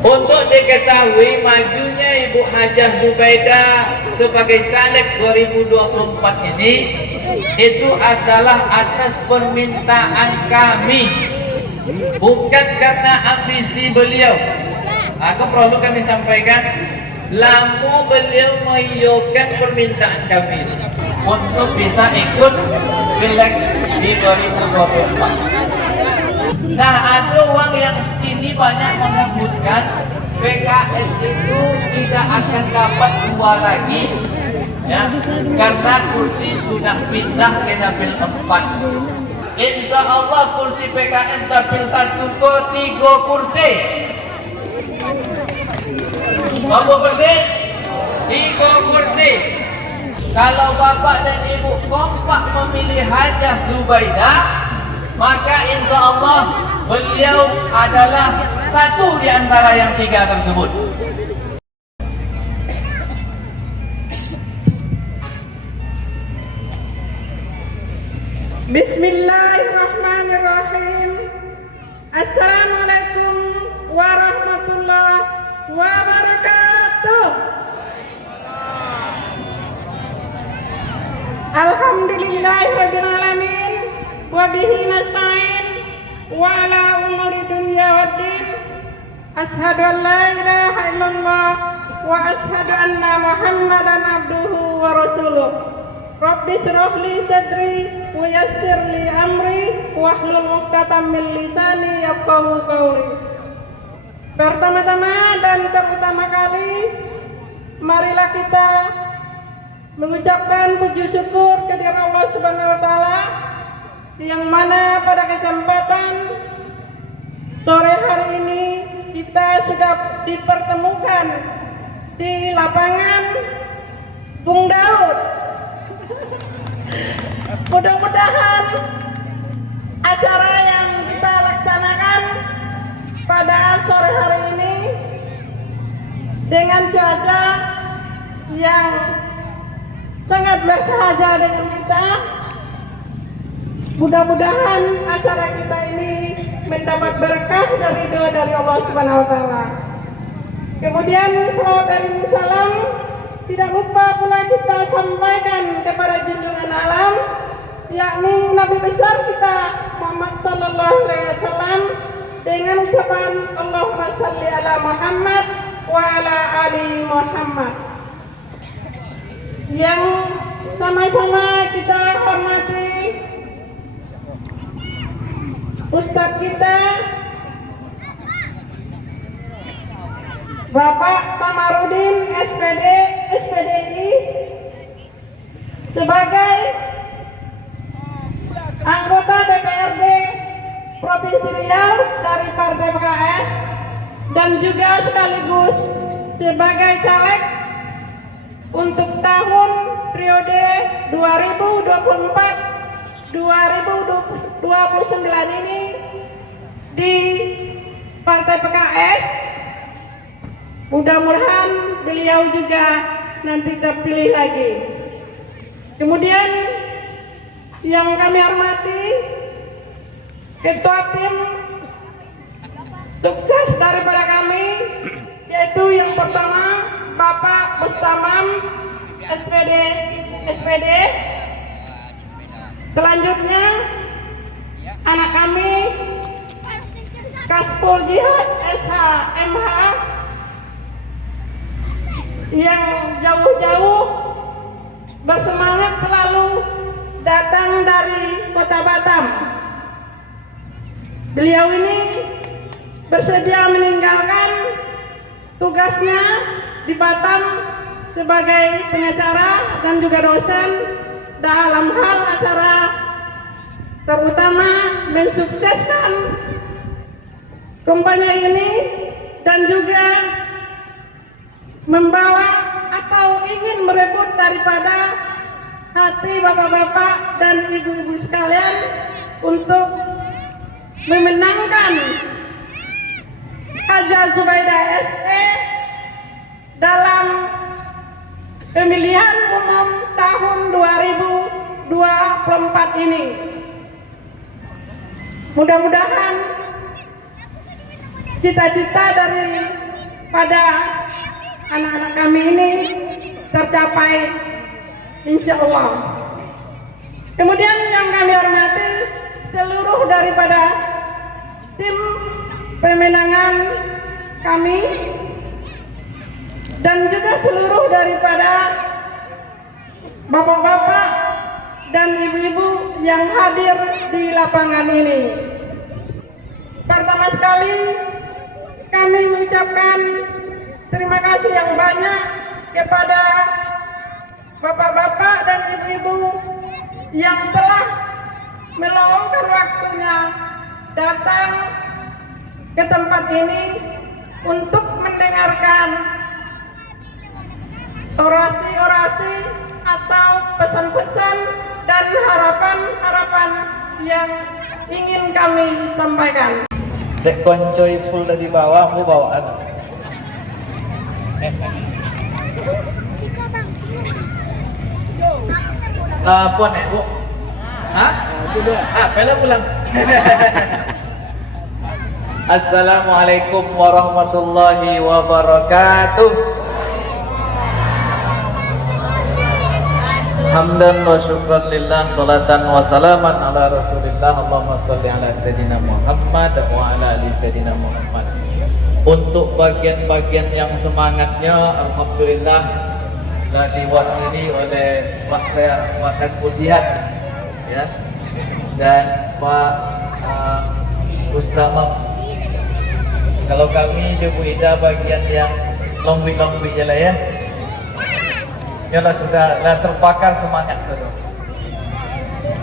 Untuk diketahui majunya Ibu Hajah Zubaidah sebagai caleg 2024 ini, itu adalah atas permintaan kami, bukan karena ambisi beliau. Aku perlu kami sampaikan, lamu beliau mengiyakan permintaan kami untuk bisa ikut pileg di 2024. Nah, ada uang yang ini banyak menghembuskan PKS itu tidak akan dapat dua lagi, ya, karena kursi sudah pindah ke dapil 4. Insya Allah kursi PKS dapil 1 ke 3 kursi. Berapa kursi? 3 kursi. Kalau Bapak dan Ibu kompak memilih Hajah Zubaidah, maka insya Allah beliau adalah satu di antara yang 3 tersebut. Bismillahirrahmanirrahim. Assalamualaikum warahmatullahi wabarakatuh. Alhamdulillahirrabbilalamin. Wabihi nasta'in wa ala umuri dunya waddin. Ashhadu an la ilaha illallah wa ashhadu anna Muhammadan abduhu wa rasuluh. Rabbi shrah li sadri wa yassir li amri wahlul 'uqdatam min lisani yafqahu qawli. Pertama-tama dan terutama kali, marilah kita mengucapkan puji syukur kehadirat Allah Subhanahu wa taala, yang mana pada kesempatan sore hari ini kita sudah dipertemukan di lapangan Bung Daud. Mudah-mudahan acara yang kita laksanakan pada sore hari ini dengan cuaca yang sangat bersahaja dengan kita, mudah-mudahan acara kita ini mendapat berkah dari doa dari Allah Subhanahu wa taala. Kemudian selawat dan salam tidak lupa pula kita sampaikan kepada junjungan alam, yakni Nabi besar kita Muhammad sallallahu alaihi wasallam, dengan ucapan Allahumma shalli ala Muhammad wa ala ali Muhammad. Yang sama-sama kita hormati Ustadz kita Bapak Tamarudin SPD, SPDI, sebagai anggota DPRD Provinsi Riau dari Partai PKS, dan juga sekaligus sebagai caleg untuk tahun periode 2024-2029 ini di Partai PKS. Mudah-mudahan beliau juga nanti terpilih lagi. Kemudian yang kami hormati ketua tim sukses daripada kami, yaitu yang pertama Bapak Mustamam SPD. Selanjutnya anak kami Kaspol Jihad SHMH yang jauh-jauh bersemangat selalu datang dari Kota Batam. Beliau ini bersedia meninggalkan tugasnya di Batam sebagai pengacara dan juga dosen dalam hal acara, terutama mensukseskan kampanye ini, dan juga membawa atau ingin merebut daripada hati bapak-bapak dan ibu-ibu sekalian untuk memenangkan Hajah Zubaidah SE dalam pemilihan umum tahun 2024 ini. Mudah-mudahan cita-cita daripada anak-anak kami ini tercapai insya Allah. Kemudian yang kami hormati seluruh daripada tim pemenangan kami dan juga seluruh daripada bapak-bapak dan ibu-ibu yang hadir di lapangan ini. Pertama sekali kami mengucapkan terima kasih yang banyak kepada bapak-bapak dan ibu-ibu yang telah meluangkan waktunya datang ke tempat ini untuk mendengarkan orasi-orasi atau pesan-pesan dan harapan-harapan yang ingin kami sampaikan. Dek koncoy full dari bawah, mau bawaan. Puan ya, Bu? Hah? Pela pulang. Assalamualaikum warahmatullahi wabarakatuh. Hamdan wa syukran lillah, salatan wa salaman ala rasulillah. Allahumma salli ala Sayyidina Muhammad wa ala ali Sayyidina Muhammad. Untuk bagian-bagian yang semangatnya, alhamdulillah telah diwakili oleh Pak saya, Pak Hasbul Jihad, ya, dan Pak Ustaz. Kalau kami di Bu Ida bagian yang longwi-longwi je lah ya. Yalah sudah terpakar semangat terus.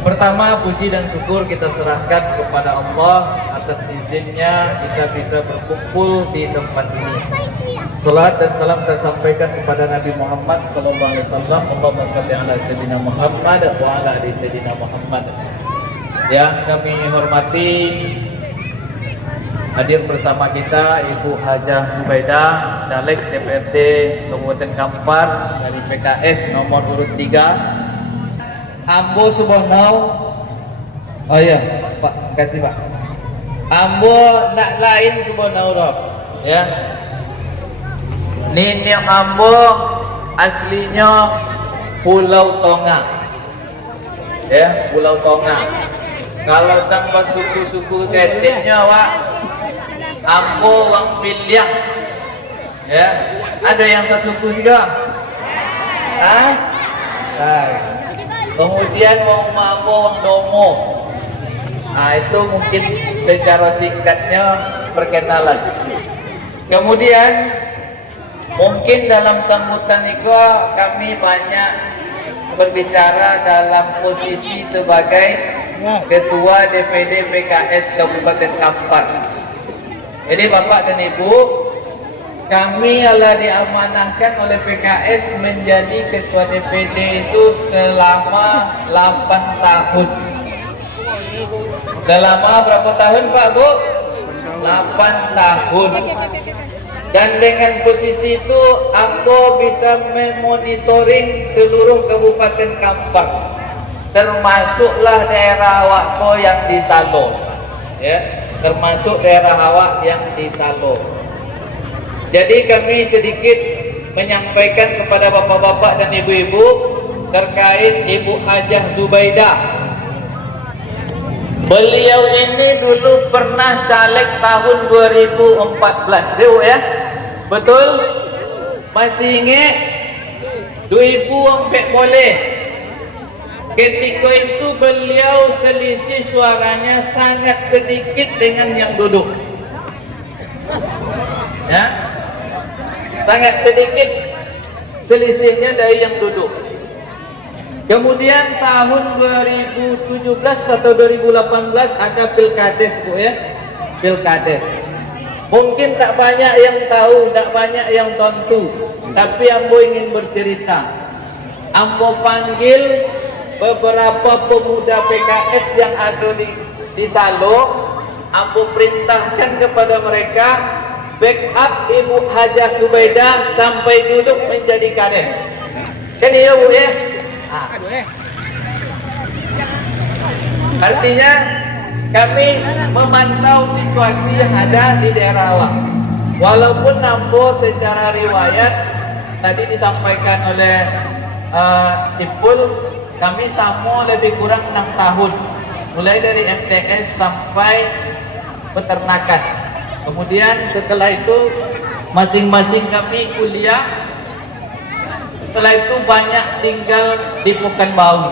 Pertama, puji dan syukur kita serahkan kepada Allah atas izinnya kita bisa berkumpul di tempat ini. Salat dan salam kita sampaikan kepada Nabi Muhammad sallallahu alaihi wasallam. Allahumma shalli ala sayyidina Muhammad wa ala ali sayyidina Muhammad. Yang kami hormati, hadir bersama kita Ibu Hajah Zubaidah, Caleg DPRD Kabupaten Kampar dari PKS nomor urut 3. Ambo Subonau. Oh iya, Pak, kasih Pak. Ambo nak lain Subonau roh, ya. Nini Ambo aslinya Pulau Tonga. Ya, Pulau Tonga. Kalau tanpa suku-suku ketiknya, Pak, Ambo wang Piliang, ya. Ada yang sesuku sih kak? Hah? Nah. Kemudian wang Ambo wang Domo. Nah itu mungkin secara singkatnya perkenalan. Kemudian mungkin dalam sambutan itu kami banyak berbicara dalam posisi sebagai Ketua DPD PKS Kabupaten Kampar. Jadi Bapak dan Ibu, kami adalah diamanahkan oleh PKS menjadi Ketua DPD itu selama 8 tahun. Selama berapa tahun Pak Bu? 8 tahun. Dan dengan posisi itu Ambo bisa memonitoring seluruh Kabupaten Kampar, termasuklah daerah Awakko yang di Salo, ya, termasuk daerah Awak yang di Salo. Jadi kami sedikit menyampaikan kepada bapak-bapak dan ibu-ibu terkait Ibu Hajah Zubaidah. Beliau ini dulu pernah caleg tahun 2014, Dewa ya? Betul? Masih ingat? 2004 boleh. Ketika itu beliau selisih suaranya sangat sedikit dengan yang duduk. Ya? Sangat sedikit selisihnya dari yang duduk. Kemudian tahun 2017 atau 2018 ada Pilkades Bu ya, Pilkades. Mungkin tak banyak yang tahu, tak banyak yang tonton, tapi Ambo ingin bercerita. Ambo panggil beberapa pemuda PKS yang ada di Salo, Ambo perintahkan kepada mereka backup Ibu Hajah Zubaidah sampai duduk menjadi kades. Kan iya Bu ya? Artinya kami memantau situasi yang ada di daerah awak. Walaupun nampo secara riwayat tadi disampaikan oleh Ipul, kami sama lebih kurang 6 tahun, mulai dari MTS sampai peternakan. Kemudian setelah itu masing-masing kami kuliah. Setelah itu banyak tinggal di Pekanbaru.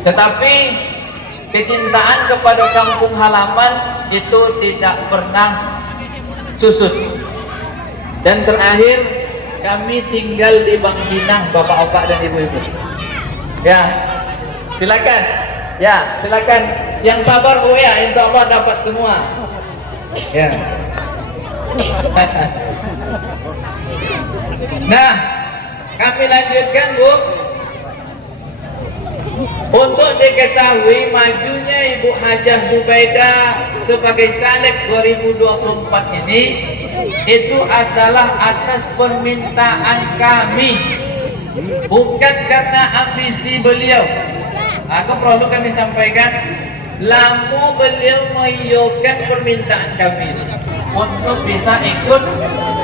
Tetapi kecintaan kepada kampung halaman itu tidak pernah susut. Dan terakhir kami tinggal di Bangkinang, bapak-bapak dan ibu-ibu. Ya, silakan. Ya, silakan. Yang sabar Bu ya, insya Allah dapat semua. Ya. Nah, kami lanjutkan Bu. Untuk diketahui majunya Ibu Hajah Zubaidah sebagai caleg 2024 ini, itu adalah atas permintaan kami, bukan karena ambisi beliau. Aku perlu kami sampaikan, lamu beliau mengiyakan permintaan kami untuk bisa ikut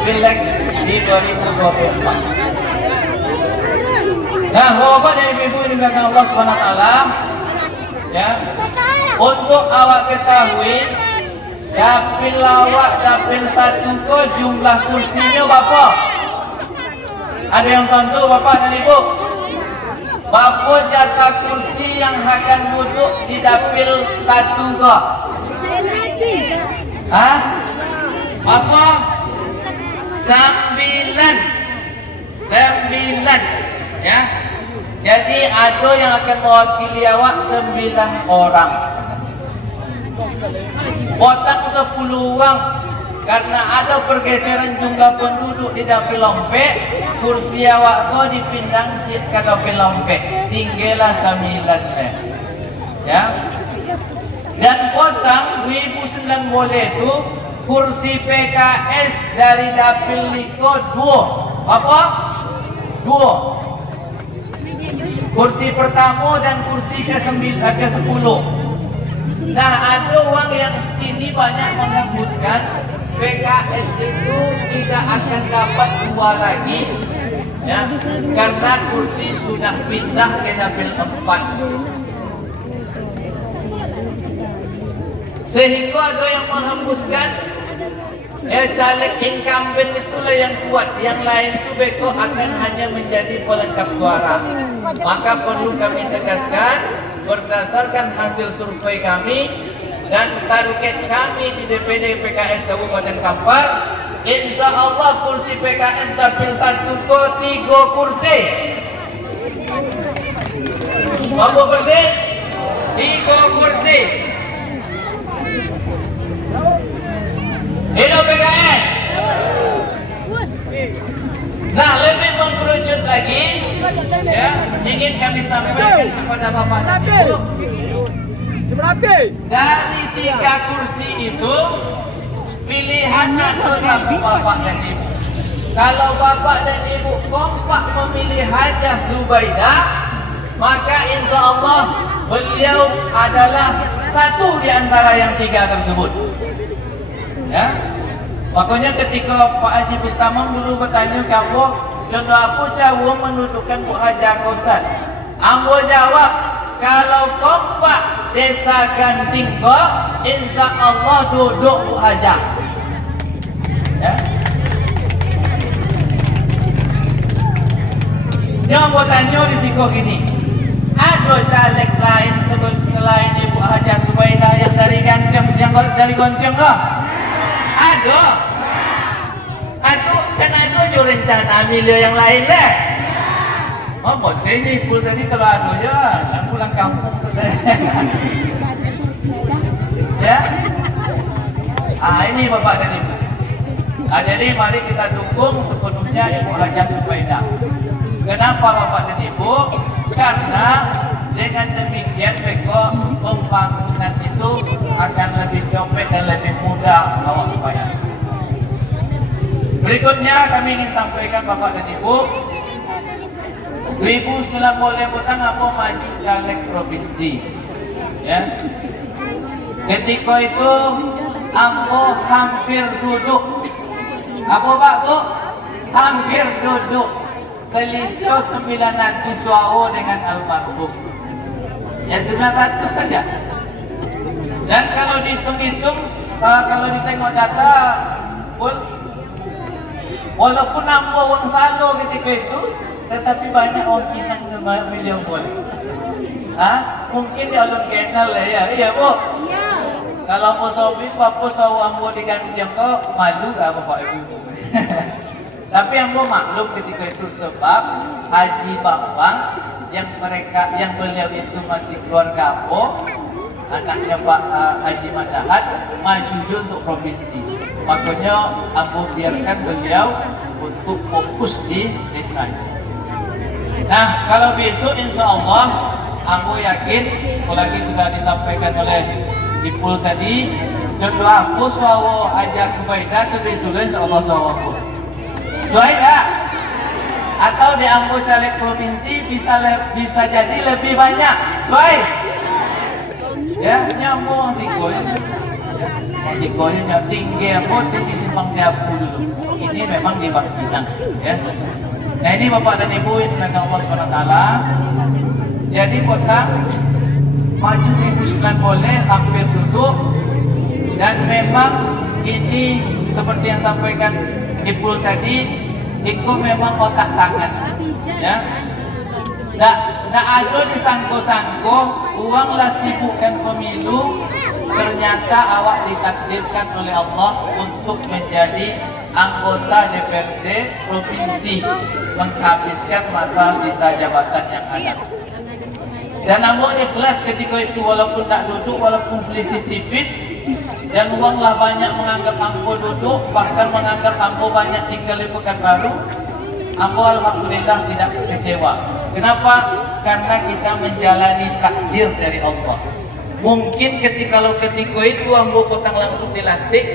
pileg di 2024. Nah, Bapak dan Ibu di belakang Allah Subhanahu wa taala, ya. Untuk awak ketahui, dapil awak dapil 1 ko jumlah kursinya berapa? Ada yang tentu Bapak dan Ibu? Berapa jatah kursi yang akan duduk di dapil 1 ko? Hah? Apa? 9. Ya. Jadi ada yang akan mewakili awak 9 orang. Potong 10 uang karena ada pergeseran jumlah penduduk di dapil Lompek, kursi awak tu dipindang ke dapil Lompek, tinggallah 9. Ya. Dan potong 2009 boleh tu kursi PKS dari dapil Liko 2. Apa? 2. Kursi pertama dan kursi ke-10. Nah, ada orang yang ini banyak menghembuskan PKS itu tidak akan dapat 2 lagi, ya, karena kursi sudah pindah ke dapil 4. Sehingga ada yang menghembuskan caleg incumbent itulah yang kuat, yang lain itu beko akan hanya menjadi pelengkap suara. Maka perlu kami tegaskan, berdasarkan hasil survei kami dan target kami di DPD PKS Kabupaten Kampar, insya Allah kursi PKS dapil 1 ko 3 kursi. Berapa kursi? 3 kursi. Hidup PKS. Nah, lebih mengkerucut lagi, ya, ingin kami sampaikan kepada Bapak dan Ibu, dari 3 kursi itu pilihan atau satu Bapak dan Ibu. Kalau Bapak dan Ibu kompak memilih Hajah Zubaidah, maka insya Allah beliau adalah satu di antara yang 3 tersebut. Ya, makanya ketika Pak Haji Bustamam dulu bertanya kamu, contoh apa cara mendudukan Bu Hajah Ustaz? Ambo jawab, kalau kompak desa Ganting ko, insya Allah duduk Bu Hajah. Ya. Yang mau tanya di siko gini, ada caleg lain selain Ibu Hajah Zubaidah yang dari Ganting, yang dari Gonceng kok? Ada. Aduh, kan ada jo rencana milih yang lain lah. Oh, boleh ini pul tadi kalau ada ya, dan pulang kampung sudah. Ya. Ini Bapak dan Ibu. Jadi mari kita dukung sepenuhnya Ibu Hajah Zubaidah. Kenapa Bapak dan Ibu? Karena dengan demikian beko pembangunan itu akan lebih cepet dan lebih mudah awak upaya. Berikutnya kami ingin sampaikan Bapak dan Ibu, 2009 boleh petang apa maju caleg provinsi, ya. Ketika itu ambo hampir duduk. Apa Pak Bu? Hampir duduk. Selisih 900 wawo dengan almarhum. Ya 900 saja. Dan kalau dihitung-hitung, kalau ditengok data, walaupun ambo wong salo ketika itu, tetapi banyak orang kita milion boleh. Mungkin di alun kenal lah ya, iya Bu. Iya. Kalau mau sobi, papus tahu ambo diganti kok malu gak bapak ibu. Tapi ambo maklum ketika itu sebab Haji Bambang yang beliau itu masih keluarga ambo, anaknya Pak Haji Madahat maju untuk provinsi. Makanya ambo biarkan beliau untuk fokus di desa. Nah, kalau besok insya Allah ambo yakin, apalagi sudah disampaikan oleh Ipul tadi, jodoh aku swawo ajar Subaidah itu ditulis Allah swawo. Subaidah atau di ambo caleg provinsi bisa jadi lebih banyak. Suai. Ya, nyambo sikonya tinggi ambo di Simpang Siapu dulu. Ini memang di Bangkinang, ya. Nah ini Bapak dan Ibu yang dimuliakan Allah Subhanahu wa taala. Jadi kota maju di bulan boleh hampir duduk, dan memang ini seperti yang sampaikan Ibu tadi, itu memang otak tangan, ya. Nggak ada disangko-sangko uang lah sibukkan pemilu, ternyata awak ditakdirkan oleh Allah untuk menjadi anggota DPRD provinsi, menghabiskan masa sisa jabatan yang ada. Dan ambo ikhlas ketika itu, walaupun tak duduk, walaupun selisih tipis, dan uanglah banyak menganggap ambo duduk, bahkan menganggap ambo banyak tinggal di Pekanbaru, ambo alhamdulillah tidak kecewa. Kenapa? Karena kita menjalani takdir dari Allah. Mungkin ketika itu ambo potang langsung dilantik,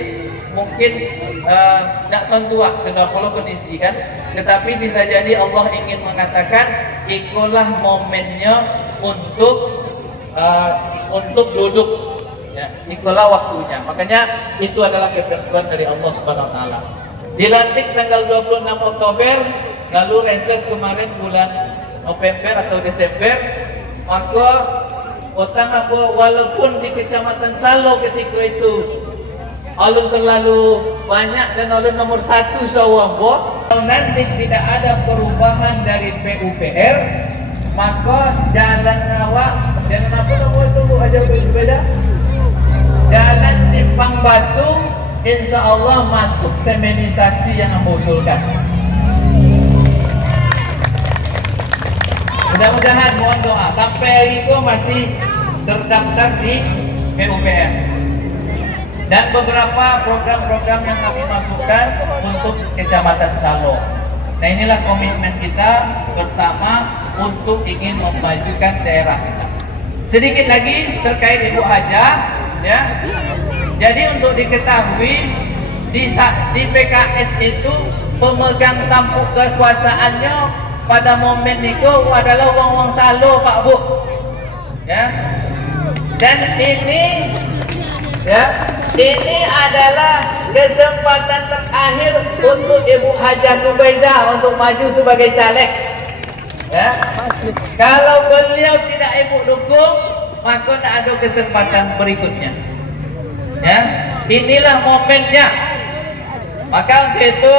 mungkin tidak tentu sudah kalau kondisi kan, tetapi bisa jadi Allah ingin mengatakan ikulah momennya untuk duduk, ya, itulah waktunya. Makanya itu adalah ketentuan dari Allah Subhanahu wa taala. Dilantik tanggal 26 Oktober, lalu reses kemarin bulan November atau Desember, maka utang aku walaupun di Kecamatan Salo ketika itu alun terlalu banyak dan alun nomor 1 Sawambo, nanti tidak ada perubahan dari PUPR, maka jalan apa itu aja berbeda. Jalan Simpang Batu insya Allah masuk semenisasi yang mengusulkan. Mudah-mudahan mohon doa sampai hari itu masih terdaftar di PUPR. Dan beberapa program-program yang kami masukkan untuk Kecamatan Salo. Nah inilah komitmen kita bersama untuk ingin memajukan daerah kita. Sedikit lagi terkait Ibu Hajah, ya. Jadi untuk diketahui di PKS itu pemegang tampuk kekuasaannya pada momen itu adalah wong-wong Salo, Pak Bu. Ya. Dan ini, ya. Ini adalah kesempatan terakhir untuk Ibu Hajah Subaidah untuk maju sebagai caleg. Ya. Kalau beliau tidak Ibu dukung, maka tidak ada kesempatan berikutnya. Ya. Inilah momennya. Maka untuk itu,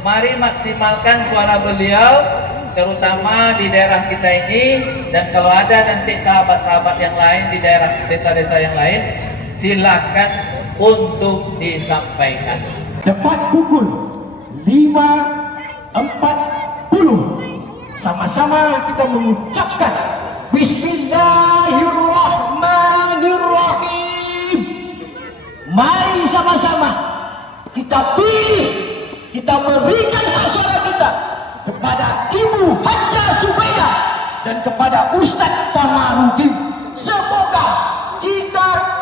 mari maksimalkan suara beliau, terutama di daerah kita ini, dan kalau ada nanti sahabat-sahabat yang lain di daerah desa-desa yang lain, silakan untuk disampaikan. Tepat pukul 5.40 sama-sama kita mengucapkan Bismillahirrahmanirrahim. Mari sama-sama kita pilih, kita berikan hak suara kita kepada Ibu Hajah Subaidah dan kepada Ustadz Tamarudin. Semoga kita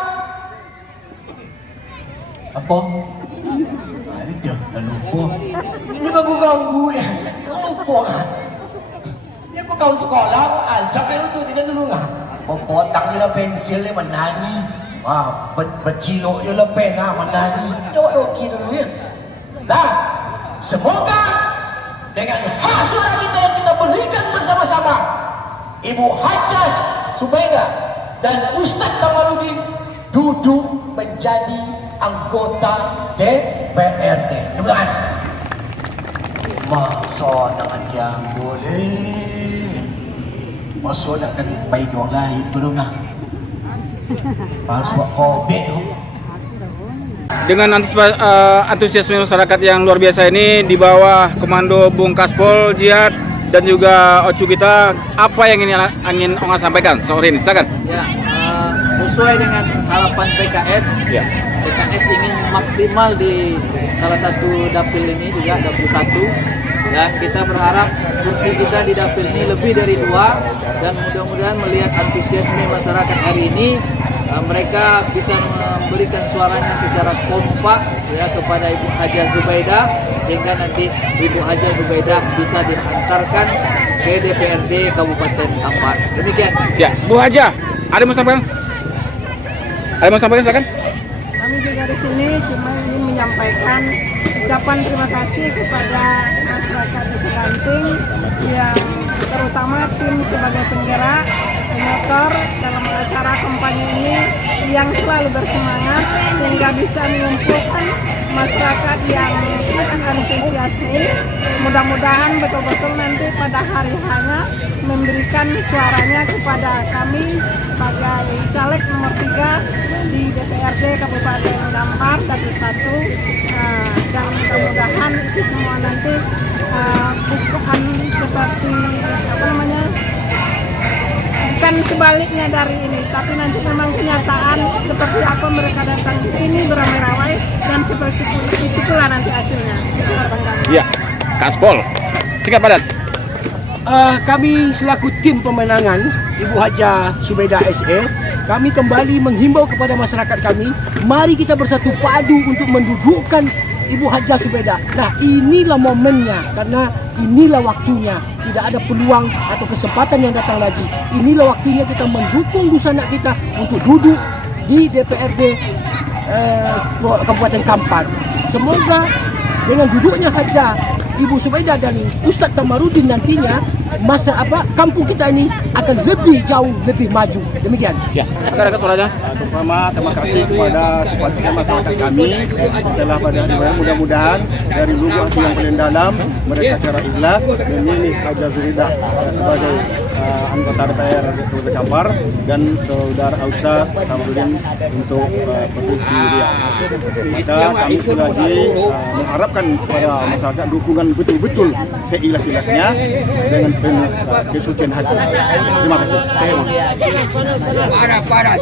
apa? Itu dah lupa. Ini ganggu ya. Kau lupa kan? Dia kau sekolah azab yang itu dia dulu nggak. Potang dia pensil dia menangi. Becilok je lepek nak menari. Jawab doki dulu ya. Nah, semoga dengan hak suara kita yang kita berikan bersama-sama, Ibu Hajah Zubaidah dan Ustaz Kamarudin duduk menjadi anggota DPRD. Tepuk tangan. Masa nak ajar boleh. Masa nak kan baik orang lain tu dong ah. Harus buat kobek tu. Dengan antusiasme masyarakat yang luar biasa ini di bawah komando Bung Kaspol, Jihad dan juga Ocu kita, apa yang ingin Onga sampaikan sore ini? Silakan. Ya, sesuai dengan harapan PKS, Ya. PKS ingin maksimal di salah satu dapil ini juga, dapil 1, dan kita berharap kursi kita di dapil ini lebih dari 2, dan mudah-mudahan melihat antusiasme masyarakat hari ini, mereka bisa memberikan suaranya secara kompak ya kepada Ibu Hajah Zubaidah, sehingga nanti Ibu Hajah Zubaidah bisa diantarkan ke DPRD Kabupaten Kampar. Demikian. Ya, Bu Hajah, ada yang mau sampaikan? Ada yang mau sampaikan, silakan. Kami juga di sini cuma ingin menyampaikan ucapan terima kasih kepada masyarakat di Sekanting yang terutama tim sebagai penggerak promotor dalam acara kampanye ini yang selalu bersemangat sehingga bisa mengumpulkan masyarakat yang sangat antusias ini. Mudah-mudahan betul-betul nanti pada hari hanya memberikan suaranya kepada kami sebagai caleg nomor 3 di DPRD Kabupaten Kampar Dapil 1, dan mudah-mudahan itu semua nanti bukan seperti bukan sebaliknya dari ini, tapi nanti memang kenyataan seperti apa mereka datang di sini beramai-ramai dan seperti itu pula nanti hasilnya. Iya, Kaspol, singkat padat. Kami selaku tim pemenangan Ibu Hajah Zubaidah SE, kami kembali menghimbau kepada masyarakat kami, mari kita bersatu padu untuk mendudukkan Ibu Hajah Zubaidah. Nah, inilah momennya, karena inilah waktunya. Tidak ada peluang atau kesempatan yang datang lagi. Inilah waktunya kita mendukung Dusanak kita untuk duduk di DPRD Kabupaten Kampar. Semoga dengan duduknya Hajah Ibu Zubaidah dan Ustaz Kamarudin nantinya, kampung kita ini akan lebih jauh, lebih maju. Demikian. Ya, rekan-rekan suaranya. Pertama, terima kasih kepada simpatisan masyarakat kami telah pada hari ini. Mudah-mudahan dari lubuk hati yang paling dalam mereka secara ikhlas memilih Hajah Zubaidah sebagai anggota DPR Kabupaten Kampar dan saudara Ustaz Kamarudin untuk posisi dia. Maka kami sekali lagi mengharapkan kepada masyarakat dukungan betul-betul seikhlas-ikhlasnya dengan penuh kesucian hati. Terima kasih.